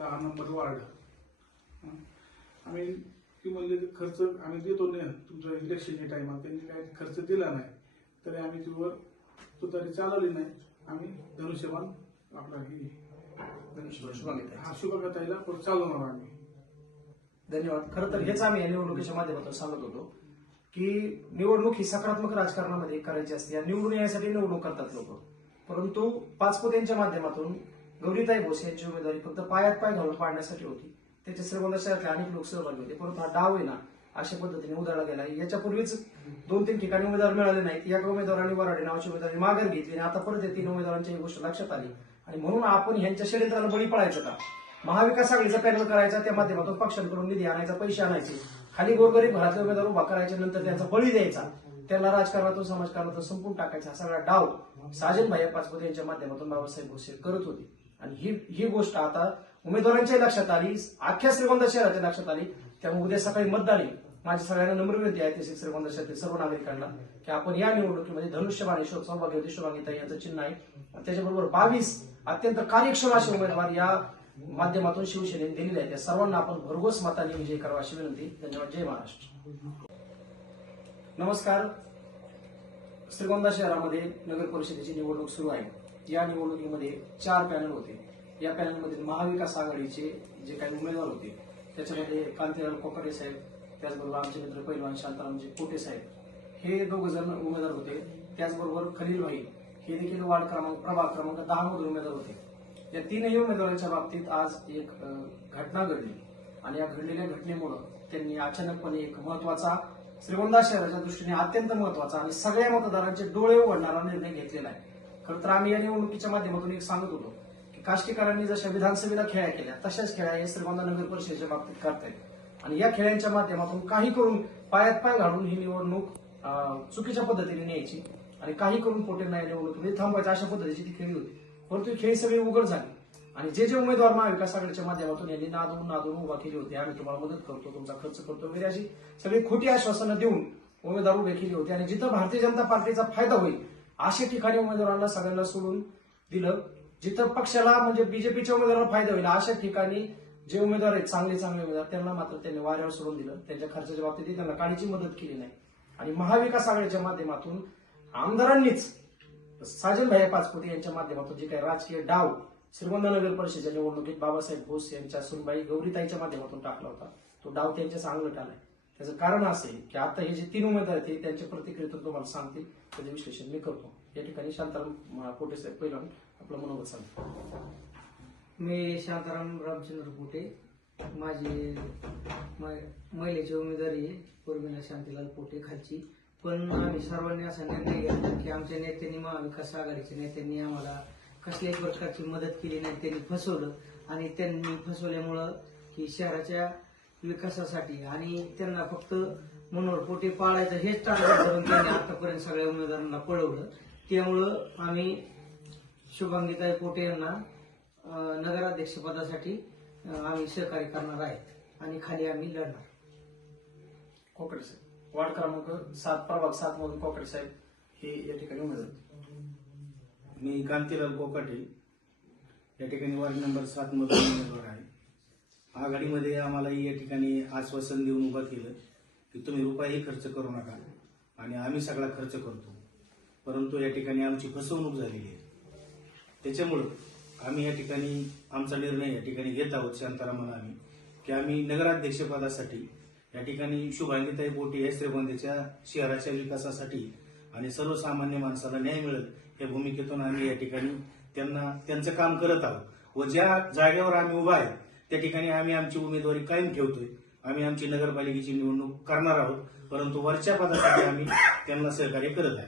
10 number ward. आम्ही ती म्हणले खर्च आम्ही देतो नाही तुमच्या इलेक्शनच्या टाइमात, त्यांनी काही खर्च दिला नाही तरी आम्ही तिवर तुतारी चालवली नाही. आम्ही धनुष्यबाण आपला ही शुभंगताईला परत चालवणार आम्ही. धन्यवाद. खरं तर हेच आम्ही या निवडणुकीच्या माध्यमातून सांगत होतो की निवडणूक ही सकारात्मक राजकारणामध्ये करायची असते. या निवडून येण्यासाठी निवडणूक करतात लोक, परंतु पाचपुते यांच्या माध्यमातून गौरीताई भोसे यांची उमेदवारी फक्त पायात पाय घालून पाडण्यासाठी होती. त्याचे श्रीगोंदा शहरातले अनेक लोक सहभागी होते, परंतु हा डाव आहे ना अशा पद्धतीने उधळला गेला. याच्यापूर्वीच 2-3 ठिकाणी उमेदवार मिळाले नाहीत. या उमेदवारांनी वराडे नावाची उमेदवारी माघार घेतली आणि आता परत 3 उमेदवारांची ही गोष्ट लक्षात आली आणि म्हणून आपण ह्यांच्या षडयंत्राला बळी पडायचं का? महाविकास आघाडीचा पॅनल करायचा, त्या माध्यमातून पक्षांकडून निधी आणायचा, पैसे आणायचे, खाली गोरगरीब घरातले उमेदवार उभा करायचे, नंतर त्यांचा बळी द्यायचा, त्याला राजकारणातून समाजकारणातून संपून टाकायचा, सगळा डाव साजन भाई पाचपुते यांच्या माध्यमातून बाबासाहेब भोसे करत होते. आणि ही गोष्ट आता उमेदवारांच्या लक्षात आली, अख्ख्या श्रीगोंदा शहराच्या लक्षात आली. त्यामुळे उद्या सकाळी मतदान येईल. माझी सगळ्यांना नम्र विनंती आहे ऐतिहासिक श्रीगोंदा शहरातील सर्व नागरिकांना की आपण या निवडणुकीमध्ये धनुष्यबाण सौभाग्यवती शुभांगीताई यांचं चिन्ह आहे. त्याच्याबरोबर 22 अत्यंत कार्यक्षम असे उमेदवार या माध्यमातून शिवसेनेने दिलेले आहेत. त्या सर्वांना आपण भरघोस मतांनी विजयी करावा अशी विनंती. धन्यवाद. जय महाराष्ट्र. नमस्कार. श्रीगोंदा शहरामध्ये नगर परिषदेची निवडणूक सुरू आहे. या निवडणुकीमध्ये 4 पॅनल होते. या पॅनलमध्ये महाविकास आघाडीचे जे काही उमेदवार होते त्याच्यामध्ये कांतीलाल कोकाटे साहेब, त्याचबरोबर आमचे मित्र पैलवान शांतारामजी कोटे साहेब, हे 2 जण उमेदवार होते. त्याचबरोबर खलील भाई हे देखील वार्ड प्रभाग क्रमांक 10 मधून उमेदवार होते. या 3ही उमेदवारांच्या बाबतीत आज एक घटना घडली आणि या घडलेल्या घटनेमुळे त्यांनी अचानकपणे एक महत्वाचा, श्रीगोंदा शहराच्या दृष्टीने अत्यंत महत्वाचा आणि सगळ्या मतदारांचे डोळे उघडणारा निर्णय घेतलेला आहे. खरं तर आम्ही या निवडणुकीच्या माध्यमातून एक सांगत होतो की काष्टीकरांनी जशा विधानसभेला खेळ्या केल्या तशाच खेळ्या या श्रीगोंदा नगर परिषदेच्या बाबतीत करतायत आणि या खेळ्यांच्या माध्यमातून काही करून पायात पाय घालून ही निवडणूक चुकीच्या पद्धतीने न्यायची आणि काही करून पोटेंना या निवडणुकीमध्ये थांबवायची अशा पद्धतीची ती खेळी होती. परंतु खेळी सगळी उघड झाली आणि जे उमेदवार महाविकास आघाडीच्या माध्यमातून यांनी नादून उभा केली होती, आम्ही तुम्हाला मदत करतो, तुमचा खर्च करतो वगैरे अशी सगळी खोटी आश्वासनं देऊन उमेदवार उभे केली होती आणि जिथं भारतीय जनता पार्टीचा फायदा होईल अशा ठिकाणी उमेदवारांना सगळ्यांना सोडून दिलं. जिथं पक्षाला म्हणजे बीजेपीच्या उमेदवारांना फायदा होईल अशा ठिकाणी जे उमेदवार आहेत चांगले उमेदवार त्यांना मात्र त्यांनी वाऱ्यावर सोडून दिलं. त्यांच्या खर्चाच्या बाबतीत त्यांना काळीची मदत केली नाही आणि महाविकास आघाडीच्या माध्यमातून आमदारांनीच साजन भाई पाचपुते यांच्या माध्यमातून जे काही राजकीय डाव श्रीगोंदा नगर परिषदेच्या निवडणुकीत बाबासाहेब भोसे यांच्या सुनबाई गौरीताईच्या माध्यमातून टाकला होता, तो डाव त्यांच्या चांगलं आलाय. त्याचं कारण असं आहे की आता हे जे 3 उमेदवार आहेत त्यांच्या प्रतिक्रियेतून तुम्हाला सांगतील, त्याचं विश्लेषण मी करतो. या ठिकाणी शांताराम कोटे साहेब पहिला आपलं मनोगत सांगतो. मी शांताराम रामचंद्र कोटे. माझी महिलेची उमेदवारी आहे पूर्वीला शांतीलाल कोटे खालची. पण आम्ही सर्वांनी असा निर्णय घेतला की आमच्या नेत्यांनी, महाविकास आघाडीच्या नेत्यांनी आम्हाला कसल्याही प्रकारची मदत केली नाही. त्यांनी फसवलं आणि त्यांनी फसवल्यामुळं की शहराच्या विकासासाठी आणि त्यांना फक्त मनोहर पोटे पाळायचं हेच टार्गेट धरून त्यांनी आतापर्यंत सगळ्या उमेदवारांना पळवलं. त्यामुळं आम्ही शुभांगीताई पोटे यांना नगराध्यक्षपदासाठी आम्ही सहकार्य करणार आहे आणि खाली आम्ही लढणार. कोकडे साहेब वार्ड क्रमांक 7 प्रभाग 7 मधून कोकडे साहेब हे या ठिकाणी उमेदवार. मी कांतीलाल कोकाटे या ठिकाणी वार्ड नंबर 7 मधून उमेदवार आहे. आघाडीमध्ये आम्हाला या ठिकाणी आश्वासन देऊन उभं केलं की तुम्ही रुपयाही खर्च करू नका आणि आम्ही सगळा खर्च करतो, परंतु या ठिकाणी आमची फसवणूक झालेली आहे. त्याच्यामुळं आम्ही या ठिकाणी आमचा निर्णय या ठिकाणी घेत आहोत शांतारामन आम्ही की आम्ही नगराध्यक्षपदासाठी या ठिकाणी शुभांगीताई पोटे या श्रीगोंद्याच्या शहराच्या विकासासाठी आणि सर्वसामान्य माणसाला न्याय मिळेल या भूमिकेतून आम्ही या ठिकाणी त्यांचं काम करत आहोत व ज्या जागेवर आम्ही उभा आहे त्या ठिकाणी आम्ही आमची उमेदवारी कायम ठेवतोय. आम्ही आमची नगरपालिकेची निवडणूक करणार आहोत, परंतु वरच्या पदासाठी आम्ही त्यांना सहकार्य करत आहे.